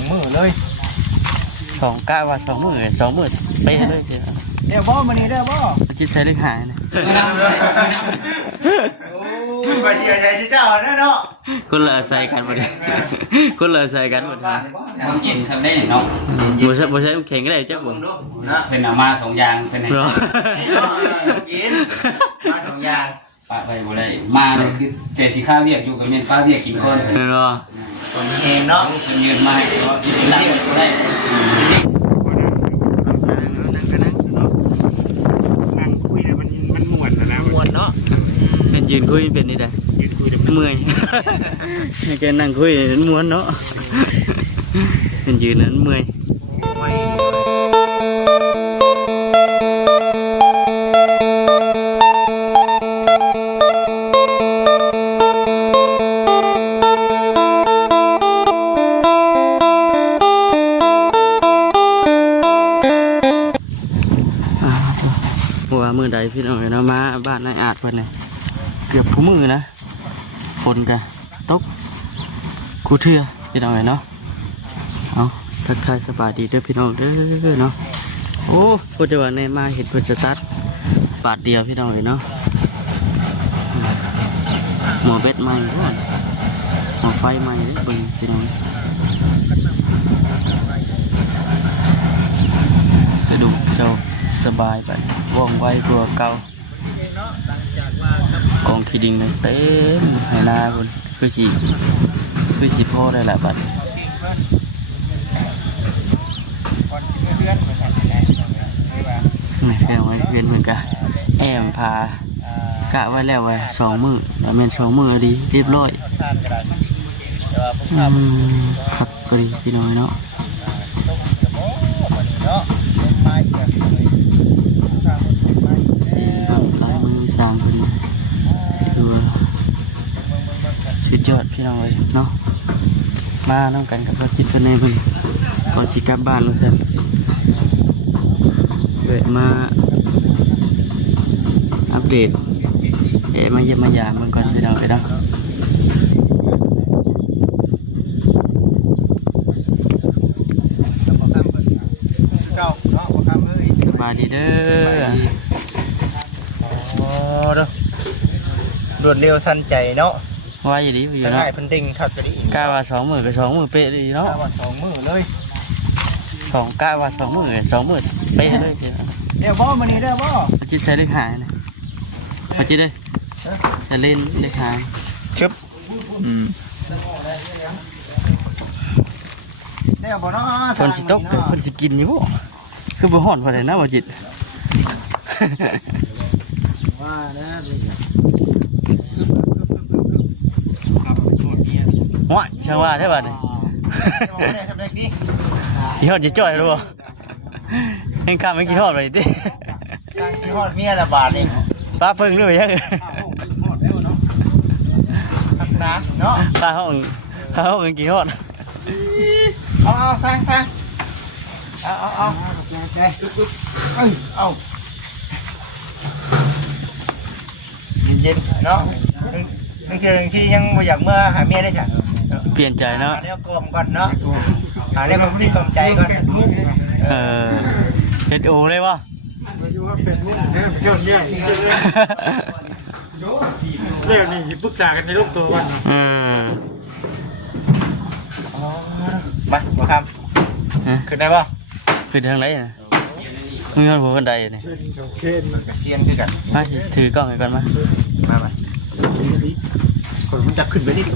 2 มื้อเลย2กะว่า2มื้อ2มื้อเป๊ะเลยเดี๋ยวบ่มื้อนี้เด้อบ่จิตใช้เลขหายนะไปเชียร์ใจสิเจ้าเนาะคนละใส่กันบ่ได้คนละใส่กันบ่ได้มันกินคันได้เนาะบ่ใช่น้ำแข็งก็ได้จักบ่เพิ่นเอามา2อย่างเพิ่นให้กินมา2อย่างปะไปบ่ได้มาเลยคือแต่สิข้าวเวียกอยู่กับแม่นป้าเวียกกินก่อนเนาะคนเองเนาะเพิ่นยืนมาให้ก็สิเป็นนั่งบ่ได้เป็นยืนคุยเป็นนี่ได้เมื่อยแกนั่งคุยม้วนเนาะเป็นยืนนั้นเมื่อยว่ามือใดพี่น้องเนาะมาบ้านนายอาจเพิ่นเลยเกือบทุกมือนะฝนกะตกกูเทื่อพี่น้องเนาะเอาทักทายสบายดีเด้อพี่น้องเด้อเนาะโอ้พูดจะว่าในมาเห็นเพิ่นสตาร์ทบาทเดียวพี่น้องเนาะหมอเบ็ดใหม่ก่อนหมอไฟใหม่เลยเบิ่งพี่น้องสะดวกสบายไปว่องไวกว่าเก่ากองขี้ดิงเต็มไหนาคนคือสิพ่อได้ละบัดไม่แค่ไว้เวียนเหมือนกันแอมพากะไว้แล้วไว้2 มื้อแล้วแม่น2 มื้อดีเรียบร้อยขับกรีพี่น้อยเนาะลายมือสร้างขึ้นมาดูสุดยอดพี่น้องเลยเนาะมาต้องกันกับรถจิตกันในบึงก่อนสิกลับบ้านลูกเถอะเกิดมาอัปเดตมาเยี่ยมมายามเมื่อก่อนพี่น้องเลยเนาะสบายดีเด้อรวดเร็วทันใจเนาะว่าอย่างนี้อยู่เนาะเพิ่นดิ่งทักจะดีกะว่า2 มื้อกับ2 มื้อเป๊ะเลยเนาะว่า2 มื้อเลยกะว่า2 มื้อ2 มื้อเป๊ะเลยเดี๋ยวบ่มื้อนี้เด้อบ่จิตใช้เลขหายนะมาจิตเลยจะเล่นเลขหายชึบเดี๋ยวบ่เนาะคนสิตกคนสิกินอยู่บ่คือบ่ฮ้อนพอได้นะบ่จิตว่านะว้าช่างว่าได้บัดนี่กี่ฮอดจะจ่อยรู้บ่เห็นข้ามไม่กี่ฮอดไปติกี่ฮอดเมียละบาทนี่ป้าเพิ่งด้วยยังนะเนาะป้าห้องกี่ฮอดเอาสร้างเอาเย็นเนาะบางทียังไม่อยากเมื่อหาเมียได้จ้ะเปลี่ยนใจเนาะหาเรื่องกลมก่อนเนาะหาเรื่องความจริงกลมใจก่อนเฮ็ดโอเลยวะเรื่องนี้ปรึกษากันในโลกตัววันมาบอกคำขึ้นได้ป่ะขึ้นทางไหนนะมึงนอนหัวกันไดนี่เซียนคือกันมาถือกล้องให้ก่อนมาคนมันจะขึ้นไปนี่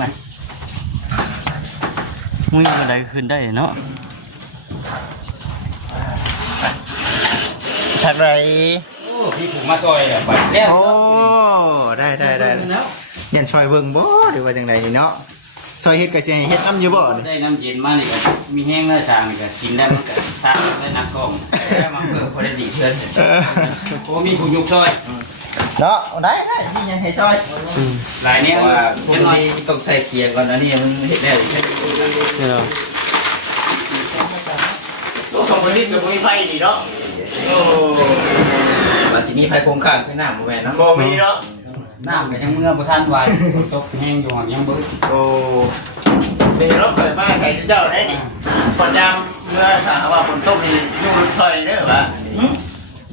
มามึงกันไดขึ้นได้เนาะทักไรพี่ถูกมาซอยอ่ะบัดแรกโอ้ได้ยันซอยเบิ่งบ่หรือว่าจังไดนี่เนาะซอยเฮ็ดก็สิให้เฮ็ดน้ำอยู่บ่ได้น้ำเย็นมานี่ก็มีแห้งแล้วสร้างนี่ก็กินได้มันก็สร้างได้นักกล้องมาเพิ่มพอได้ดีเพิ่นโอ้มีผู้ยุกซอยเนาะได้นี่ยังให้ซอยหลายเนี้ยว่าพวกนี้ต้องใส่เกียร์ก่อนนะนี่มันเห็นแล้วโลก2 ลิตรกับมีไฟดีเนาะโอ้มาสิมีไฟโครงข้างขึ้นหน้าบ่แม่นเนาะบ่มีเนาะ น้ำก็ยังเมื่อบ่ทันวายตกแห้งอยู่ยังเบิดโอ้ ดี๋ยวเราเปิดบ้านใส่เจ้าได้ดิคนยามเมื่อสาวว่าคนต้มนี่ยุ่งรถไฟเด้อวะ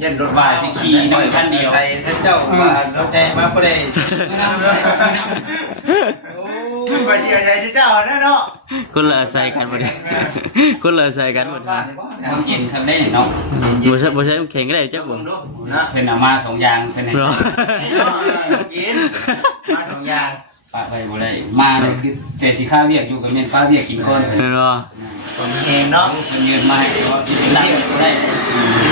ยันรถ ว่าสิขี่น้ำคันเดียว ใส่เจ้าว่าเราใจมาบ่ได้ ไปเชียร์ใส่เจ้าเด้อเนาะ คนละใส่กันบ่ได้คนละใส่กันบ่ได้ น้ำเย็นทำได้เนาะ บ่ใช่น้ำแข็งก็ได้จักบ่ นะ เพิ่นเอามาสองอย่างเพิ่นให้ เนาะ กินมาสองอย่าง ปะไปบ่ได้มาเลยคือแต่สิค่าเวียกอยู่กับแม่นป้าเวียกกินก่อนเพิ่น เนาะ คนเองเนาะ เพิ่นยืนมาให้ก็สิเป็นได้บ่ได้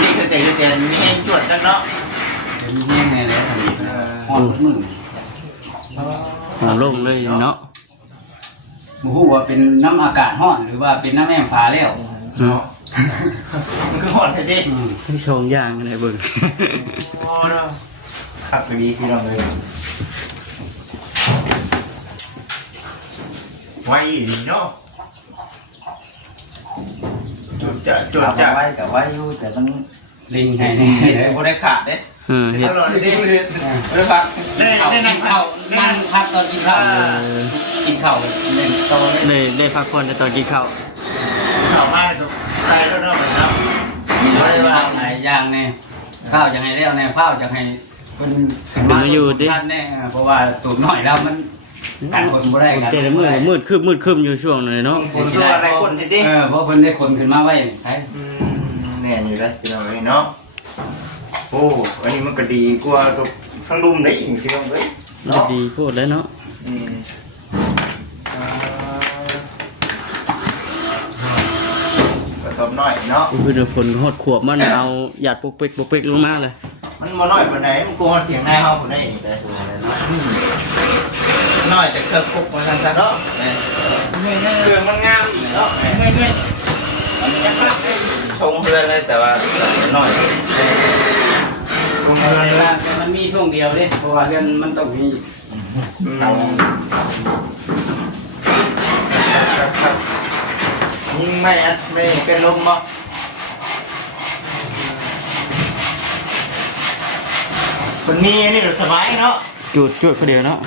นี่คือแต่มีเองจวดกันเนาะ เพิ่นมีแห้งแน่เลยทำอีกฮอดมือ ของลงเลยเนาะ บ่ฮู้ว่าเป็นน้ำอากาศร้อนหรือว่าเป็นน้ำแม่งฟ้าแล้ว เนาะ มันคือหอนแท้จริง ทั้งสองอย่างเลยเบิ่ง โอ้เนาะขับไปดีพี่น้องเลยไว้ดีเนาะจวดจะ ไว้กับไว้อยู่แต่มัน ลิงให้นี่ บ่ได้ขาดเด้ เฮ็ ต ด ลอดเลยบ่ได้ขาด นั่งข้าวนั่งพักตอนกินข้าวกินข้าวเล่นโตเล่น ได้พักผ่อนในตอนกินข้าว ข่าวมากเลยใส่แล้วเนาะเหมือนเนาะ ไม่ได้ว่าหลายอย่างแน่ข้าวจะให้เลี้ยวแน่ข้าวจะให้คนท่านแน่เพราะว่าตูดหน่อยแล้วมันกันคนบ่ได้กัน แต่ละมืดคึมอยู่ช่วงนั้นเนาะ ฝนตัวอะไรคนจริง เพราะเพิ่นได้คนขึ้นมาไว้ใช่ แน่นอยู่แล้วพี่น้องเลยเนาะโอ้อันนี้มันก็ดีกว่าตัวทั้งรุมได้อีกพี่น้องเลย มันจะดีโคตรแล้วเนาะ กระทบหน่อยเนาะ คือเดี๋ยวฝนฮอดขวบมันเอาหยาดปกเป๊กลงมาเลย มันมาหน่อยปานไหนมันกลัวเถียงหน้าเฮาคนได้แต่ น้อยจะเครื่องคุกมาซั่นซะเนาะ เครื่องมันงามอีกเนาะเมื่อย ชงเพื่อนเลยแต่ว่าน้อย ๆสูง แต่ เงิน ว่ามันมีช่วงเดียวเด้เพราะว่าเรื่องมันต้องมีเสา ยิงไม่อัดไม่เป็นลมบ่คนนี้นี่สบายเนาะ จุดคนเดียวเนาะ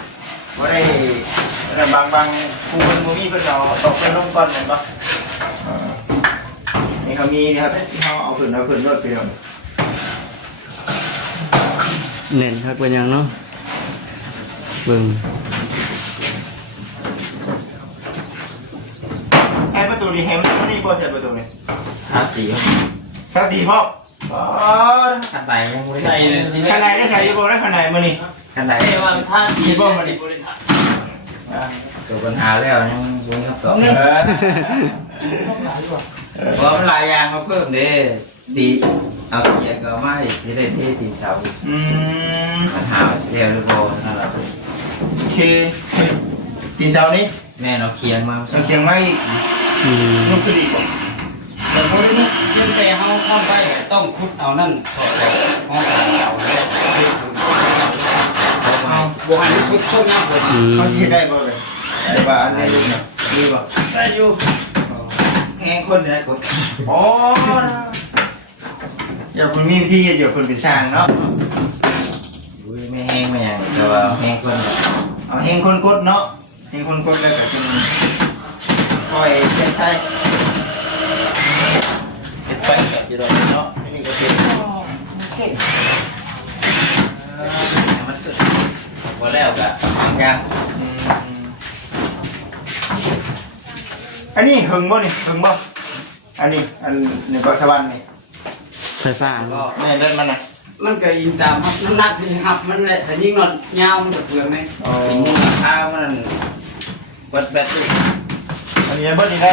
บ่ได้บางครูเพิ่นบ่มีเพิ่นเอาตกเป็นลมก่อนแม่นบ่นี่เขามีนะครับที่เขาเอาขึ้นรถไปแล้ว เน้นคักเป็นยังเนาะเบิ่ง ใช้ประตูดีแฮมนี่บ่ใช้ประตูนี่ 54 สวัสดีพ่ออ๋อ คันใดยังบ่ได้ ใส่เลยสิ ข้างในได้ใส่ยี่โบได้ข้างในมื้อนี้ คันใด เอ้ว่าถ้าดีบ่มันสิบ่ได้ถ่าย ตัวปัญหาแล้วยังบ่มีคำตอบเพราะมันหลายอย่างมาเพิ่มเด้ตีเอาเกียร์ก็มาอีกสิได้เทตีเสา ปัญหาสิเดียวหรือบ่นั่นแหละ โอเคตีนเช้านี้ แม่เนาะเคียงมา เชียงใหม่ นุ่มสดีบ่ แต่พอนี้เรื่องแต่เฮาเข้าไปต้องขุดเอานั่นถอดออกของเก่าเลย เข้ามา บ่ให้มันขุดช่วงยามฝน เขาสิได้บ่เลยได้บ่อันนี้ดีบ่ ได้อยู่ แห้งคนได้กด อ๋ออย่าคุณมีวิธีอย่าคุณเป็นช่างเนาะ อุ้ยไม่แห้งไม่หยังแต่ว่าแห้งคน เอาเฮงคนกดเนาะเฮงคนกดแล้วก็จะคอยเช็ดใช้เช็ดไปแบบอยู่ตรงนี้เนาะนี่ก็เป็นโอเค มันสุดพอแล้วกะยัง อันนี้หึงบ่นี่หึงบ่อันนี้อันนี่ก็สวรรค์นี่ ไฟฟ้า ก็ แม่เดินมาน่ะ มันก็อินตามครับน้ำหนักที่หับมันแหละถ้ายิ่งนอนยาวมันก็เปลืองไหม อ๋อ มูลค่ามันวัดแบตตู้ อันนี้เบิดอีกได้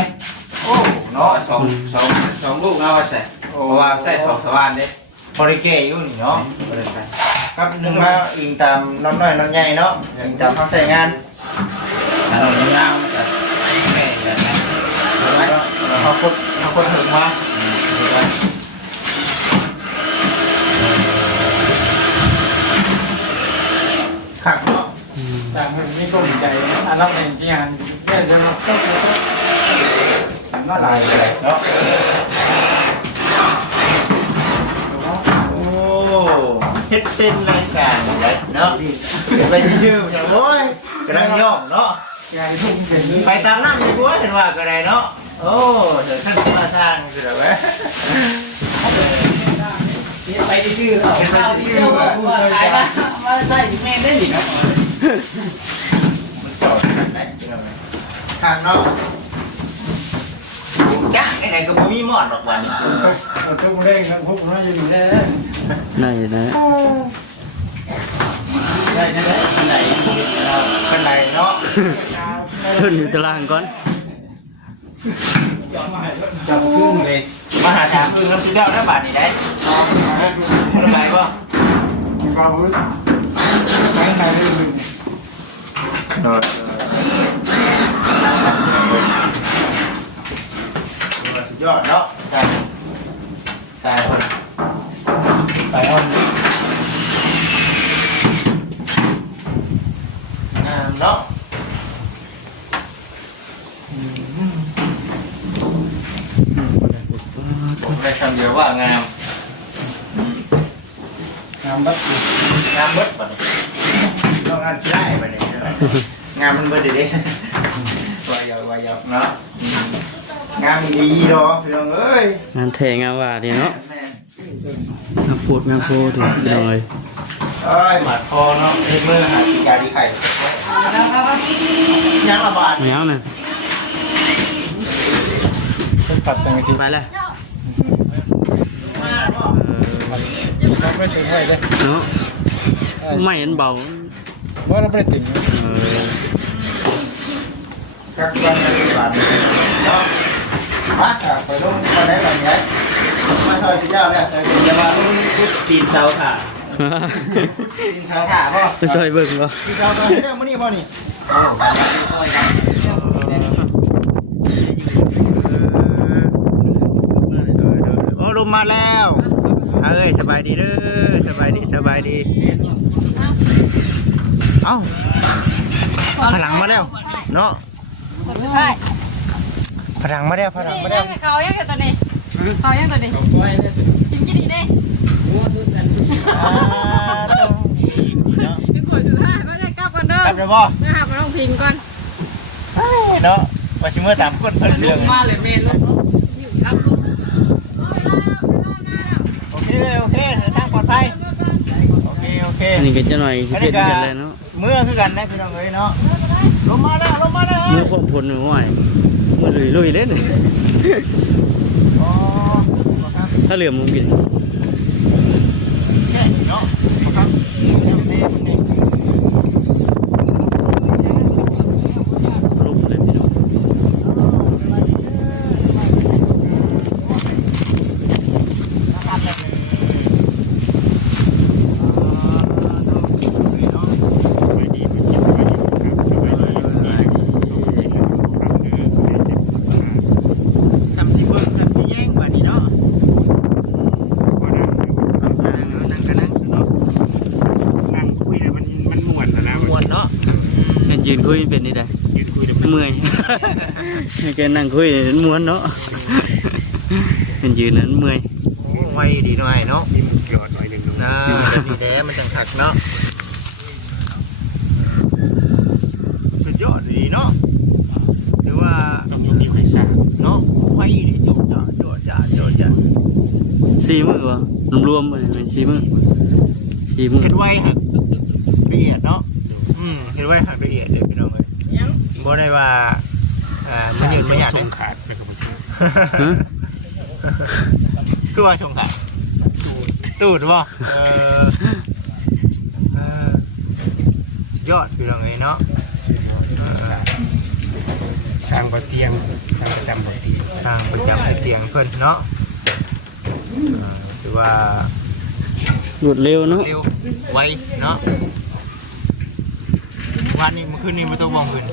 โอ้ เนาะ เนาะ สองลูกเอาไว้ใส่เพราะว่าใส่สองสว่านเด้ บริเกอยู่นี่เนาะ บ่ได้ใส่ ครับหนึ่งมาอิงตามน้องน้อยน้องใหญ่เนาะอิงตามเขาใส่งาน ถ้าเรายาวมันก็แม่กันนะใช่ไหม แล้วเขากดถึงมาขักเนาะ แต่มันไม่ก็ใจอันรับในจริงอันแค่จะมาก็หลายเลย เนาะโอ้เฮ็ดเป็นรายการเลยเนาะไปชื่อๆอย่างโอ้ยกำลังย่อมเนาะ ยายทุ่งเป็นนี่ ไปตามน้ำมีบัวเห็นว่าก็ได้เนาะโอ้เดี๋ยวท่านมาสร้างคือแบบว่า ไปชื่อเอาข้าวที่เจ้าว่าขายนะมาใส่แม่ได้ดิครับ มันจอดทางไหนทางนอกจ้าไอ้ไหนก็บ่มีหมอดหรอกวันนี้ ทุ่งเร่งครับพวกเราอยู่ได้ ได้นะ ได้ได้ไหน เป็นไรเนาะ ขึ้นอยู่ตารางก่อน จับขึ้นเลย มาหาถามพึ่งน้ำจิ้มเจ้าน้ำบาทนี่ได้คนละใบป่ะ มีความรู้ไปไหนได้ยิน สุดยอดเนาะใช่ใช่คน ไปอ่อน เนาะผมได้คำเดียวว่างาม งามบัด งามเบิดบ่เนี่ยลองงานชิได้บ่เนี่ยงามมันเบิดดิวายาวเนาะงามดีดอกพี่น้องเอ้ย งานแทงงานว่าดีเนาะงานปวดงานโพถึงพี่น้องเลย เอ้ยหมัดคอเนาะเอ็ดมือหาสีกาดีไข่ยังระบาด ไม่เอาเนี่ย ตัดสังกะสี ไปเลย ไม่ถึงไว้เลย เนาะไม่เห็นเบา ว่าเราไม่ได้ติ่ง กักวันระบาดเนาะมาไปลงมาได้แบบนี้มาช่วยพี่เจ้าเนี่ยใส่ถุงยาบ้า ปีนเสาค่ะ กินชาถ่าป่ะ ไปช่วยเบิ่งบ่ พี่เจ้าตัวนี้เนี่ยมื้อนี้บ่นี่ ซอยกัน โอ้ลมมาแล้วเอ้ยสบายดีเด้อสบายดีเอ้าพลังมาแล้วเนาะ ใช่ พลังมาแล้ว เขายังตัวนี้เขายังตัวนี้กินกี่ดีได้ดึงขวดถือห้าก็จะกลับก่อนเด้อ ครับเดี๋ยวบ่ จะหาไปลองพิงก่อน เนาะว่าสิเมื่อตามคนเพิ่นเรื่อง มาเลยเมนลูกอยู่กลับลูก โอเคเดินทางปลอดภัยโอเค อันนี้ก็จะหน่อยสิเป็นกันเลยเนาะ เมื่อคือกันนะพี่น้องเอ้ยเนาะลมมาแล้ว มือพวกผลหนูไหวมือลุยเล่น อ๋อครับ ถ้าเหลือมึงกิน แค่เนาะครับ ลุกเลยพี่น้องยืนคุยเป็นนี่ได้เมื่อยแกนั่งคุยม้วนเนาะเป็นยืนนั้นเมื่อย ไวดีหน่อยเนาะน่าดีแท้มันจังคักเนาะสุดยอดดีเนาะหรือว่าต้องยกนิ้วให้สามเนาะไวดีโจดจ้า 4 มื้อวะรวมๆเป็น4 มื้อ4 มื้อ เห็ดไวหักละเอียดเนาะเห็ดไวหักละเอียดเด็ดพี่น้องเลยบ่ได้ว่ามันยืนไม่อยากเลยขาดคือว่าชงขาดตูดบ่ยอดพี่น้องเลยเนาะ สร้างบนเตียงสร้างประจำบนเตียง ทางประจำเตียงเพิ่นเนาะถือว่าร วดเร็วเนาะ เร็วไวเนาะวันนี้เมื่อคืนนี้มันต้องวางคืน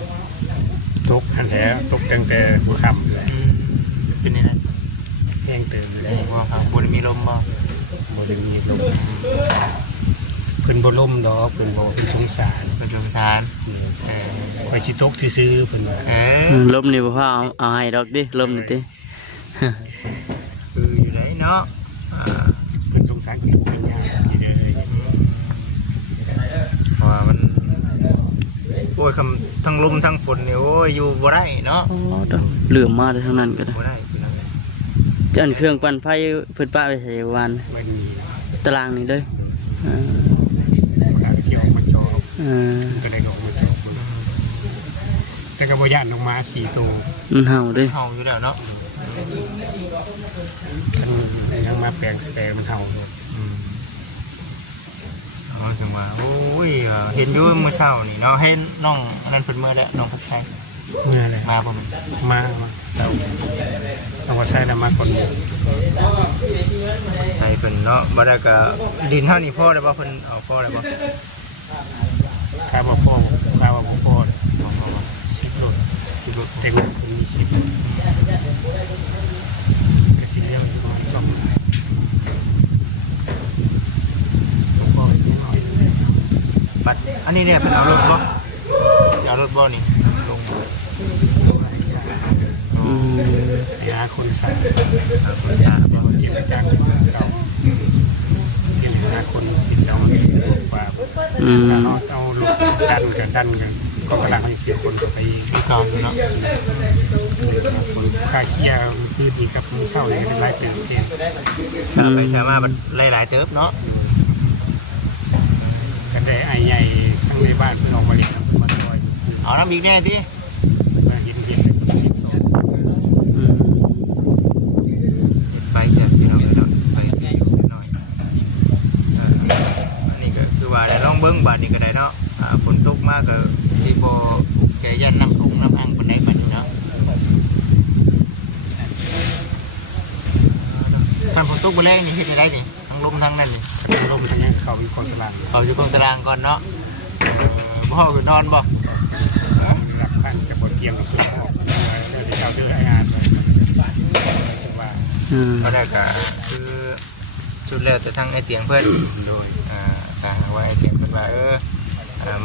ตกอันแท้ตกตั้งแต่หัวค่ำเลย เป็นยังไง แห้งเติมเลย ว่าครับบนมีลมบ่ บริมีลมเพิ่นบ่ล่มดอกเพิ่นบอกเพิ่นสงสาร เป็นสงสาร คอยชิตกซื้อเพิ่นว่า ลมนี่บ่พอเอาให้ดอกดิลมนี่ติ คืออยู่ไหนเนาะ เพิ่นสงสารคนที่เป็นยากอยู่เด้อ เพราะว่ามัน โอ้ยคำทั้งลมทั้งฝนนี่โอ้ยอยู่บ่ได้เนาะ อ๋อเด้อเหลื่อมมาได้ทั้งนั้นก็ได้ บ่ได้พี่น้อง จะอันเครื่องปั่นไฟเพิ่นป้าไปใส่วาน ไม่มีนะ ตารางนี่เลยอ่า เวลาเที่ยวมาจอ ก็ได้ออกมาจอแต่ก็บ่ย่านลงมา4ตัว มันเห่าเด้ เฮาอยู่แล้วเนาะ มันยังมาแปลงมันเห่า อ๋อจังว่าโอ้ยเห็นอยู่มื้อเช้านี่เนาะเห็นน้องอันนั้นเพิ่นเมื่อแล้วน้องพัดชัย เมื่อไร มาบ่แม่น มาเราต้องว่าใช่แล้วมาคน ใช่เพิ่นเนาะบ่ได้ก็ดินเฮานี่พอได้บ่เพิ่นเอาพอได้บ่ ข้าวพ่อข้าวพ่อชิบรถ สิบ่ เต็มคนมีชิบก็สิเลี้ยงที่บ้านซ่อมพ่อน้อย บัดอันนี้เนี่ยเพิ่นเอารถบ่สิเอารถบ่นี่ลง อืม ไอ้อาคนสาย คนสาบ่ เก็บจ้างเก่าเก็บหาคนติดเก่าว่า อืม ถ้าเอาลูกดันกันก็กำลังให้เกี่ยวคนไป คือเก่าอยู่เนาะ ค่าเคี่ยวคือดีกับมือเช่าเลยเป็นรายเดือนเอง สาไปสามาบัดหลายๆเติบเนาะ กันได้ไอ้ใหญ่ทั้งในบ้านเพื่อออกมาเลี้ยงมาด้วย เอาน้ำอีกแน่ติ มาเห็นเลยคนที่สอง อืม ไปเสียพี่น้องเนาะไปหน่อยอันนี้ก็คือว่าได้ลองเบิ่งบาดนี้ก็ได้เนาะฝนตกมากก็สิบ่ใจยันน้ำทุ่งน้ำอ่างปานใดบัดนี้เนาะคันฝนตกบ่แรงนี่เฮ็ดจังได๋นี่ทั้งลมทั้งนั้นนี่ ลมทั้งนี้เขามีคนสลาน เอาอยู่กองตารางก่อนเนาะบ่คือนอนบ่ รับข้างจะบดเกี่ยงกับตัวออกเพื่อที่เราเดินไอ้งานว่า อืม ก็ได้ก็คือสุดแล้วแต่ทางไอ้เตียงเพิ่น โดย ถ้าหากว่าไอ้เตียงเพิ่นว่า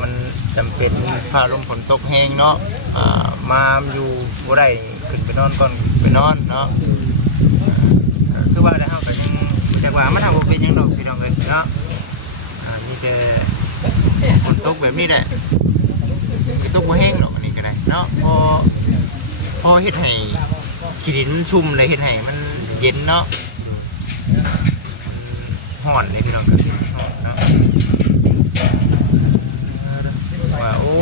มันจำเป็นฟ้าลมฝนตกแห้งเนาะมาอยู่บ่ได้ขึ้นไปนอนก่อนไปนอนเนาะคือว่าได้เฮาก็ยังจักว่ามันทำบ่เป็นหยังดอกพี่น้องเอ้ยเนาะมีแต่ฝนตกแบบนี้แหละฝนตกบ่แห้งดอกอันนี้ก็ได้เนาะพอเฮ็ดให้ขี้ดินมันชุ่มเลยเฮ็ดให้มันเย็นเนาะฮ้อนนี่พี่น้องก็ฮ้อนเนาะว่าโอ้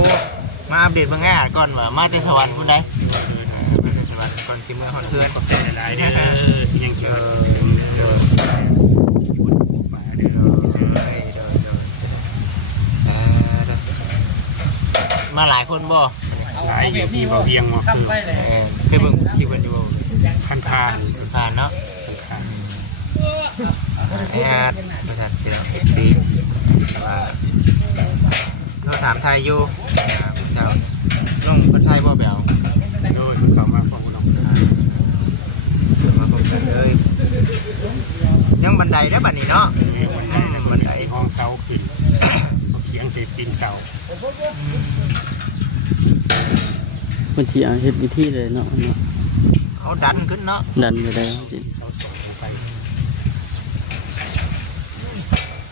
มาอัปเดตบางงานก่อนว่ามาแต่สวรรค์พุ่นใดมาแต่สวรรค์ก่อนสิเมื่อฮอดเพื่อน ก็เป็นหลายเด้อที่ยังเกี่ยวมาเด้อ มาหลายคนบ่ หลายอยู่ที่มาเวียงมาคือ เคยเบิ่งคลิปกันอยู่ คันทาน ผ่านเนาะไอ้อาร์ตบริษัทเป็นดีว่าเขาถามไทยอยู่คุณเจ้าน้องคนไทยบ่แบว โดยมันเข้ามาฟังเรา มาตรงกันเลยยังบันไดได้อบัดนี้เนาะบันได ห้องเสาขึ้นเขียงเศษตีนเสา มันสิเอาเฮ็ดวิธีเลยเนาะ เขาดันขึ้นเนาะ ดันไปได้จริง เขาส่งไป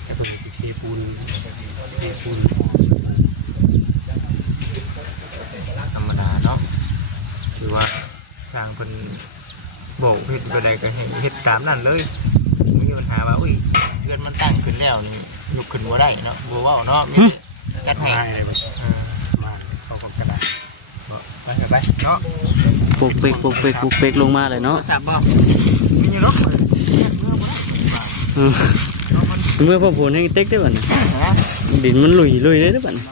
แต่เป็นเทปูน ธรรมดาเนาะคือว่าสร้างเป็นโบกเฮ็ดไปใดก็เฮ็ดตามนั่นเลยไม่มีปัญหาว่าอุ้ยเงินมันตั้งขึ้นแล้วนี่ยกขึ้นบ่ได้เนาะบ่เว้าเนาะมีจัดให้ ง่ายเลยมาเขาก็กระดาษ ไปเนาะ ปกเปกปกเปกปกเปกลงมาเลยเนาะ สับบ่มีอยู่รถ อืมเมื่อพอผลให้เต็กได้บัดนี้ดินมันลุยเลยได้บัดนี้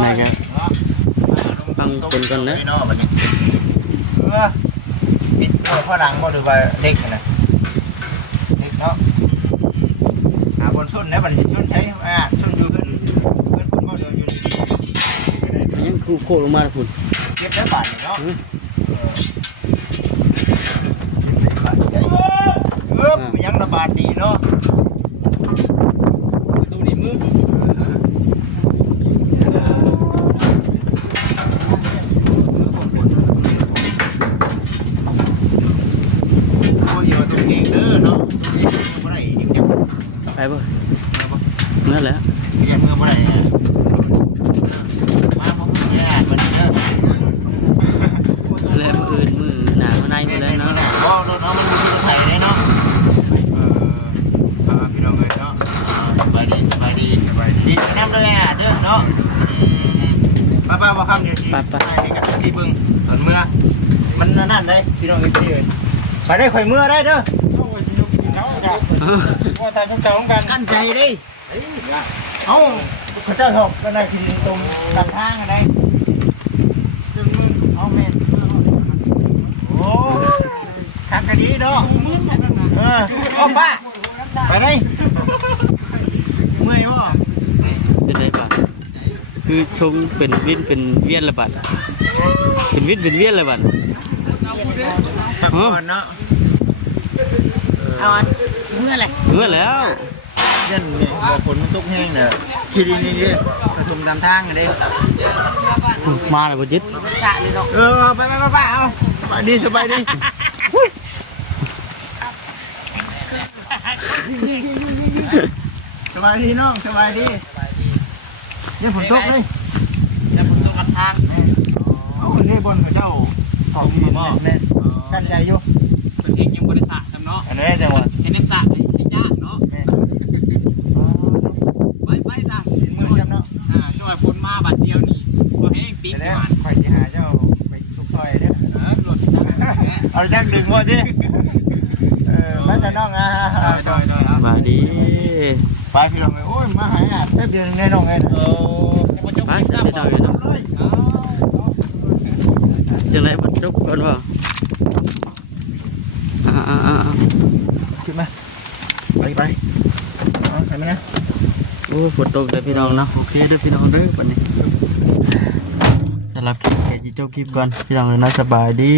ไหนกันฟังคนก่อนนะ ปิดพ่อหลังบ่ดูว่าเด็กนะเด็กเนาะหาบนส้นนะบัดนี้ส้นใช้ส้นอยู่ขึ้นคนบ่เดินอยู่ มันยังครูโคลงมาพุ่น เก็บได้บาทเนาะยังระบาดดีเนาะตู้นี้มือโอ้ยอยู่ตรงเองเด้อเนาะตรงเองบ่ได้จริงๆ ไปบ่ ไป เนาะป้าบ่คำเดียวสิให้กับสิบึงตอนเมื่อมันนั่นได้พี่น้องเอ้ยไปได้ข่อยเมื่อได้เด้อ ว่าทางเจ้าของกัน กั้นใจดิเอ้าพระเจ้าถกก็ได้ที่ตรงกลางทางอะไรเอาเมนโอ้คักกันดีเนาะเอาป้าไปไหนเมื่อยวะ เป็นไรบ้างคือชงเป็นวินเป็นเวียนละบัดเป็นวินเป็นเวียนละบัด พักผ่อนเนาะเอาเมื่อไร เมื่อแล้ว ยันเนี่ยบอกฝนมันตกแห้งเนี่ยขี้ดินนี่ดิกระทุ่มตามทางกันดิ มาเลยบ่จิต ไปเอาสบายดีสบายดีสบายดีน้องสบายดีเนี่ยฝนตกเลยเนี่ยฝนตกกันทางเอาเนี่ยบนเจ้าของมีบ่แน่กันใจอยู่ เป็นเองยังบริษัทซ้ำเนาะ อันนี้จังหวะ เห็นน้ำสระให้จ้างเนาะไปจ้ะ มือจำเนาะ ช่วยคนมาบัดเดียวนี่ก็ให้ติ๊ก แล้ว หวาน คอยที่หาเจ้าไปสุกซอยเนี่ย รถจ้าง เอาจังดึงว่าดิมันจะน้องจอย มาดี ไปพี่น้องโอ้ยมาหายแป๊บเดียวในน้องไง ไปจะไปต่อกันเนาะจังไรมันลุกก่อนวะขึ้นมาไปไปไหนมานะ โอ้ฝนตกเลยพี่น้องเนาะโอเคเด้อพี่น้องเด้อวันนี้สำหรับคลิปแค่จีโจ้คลิปก่อนพี่น้องเลยนะสบายดี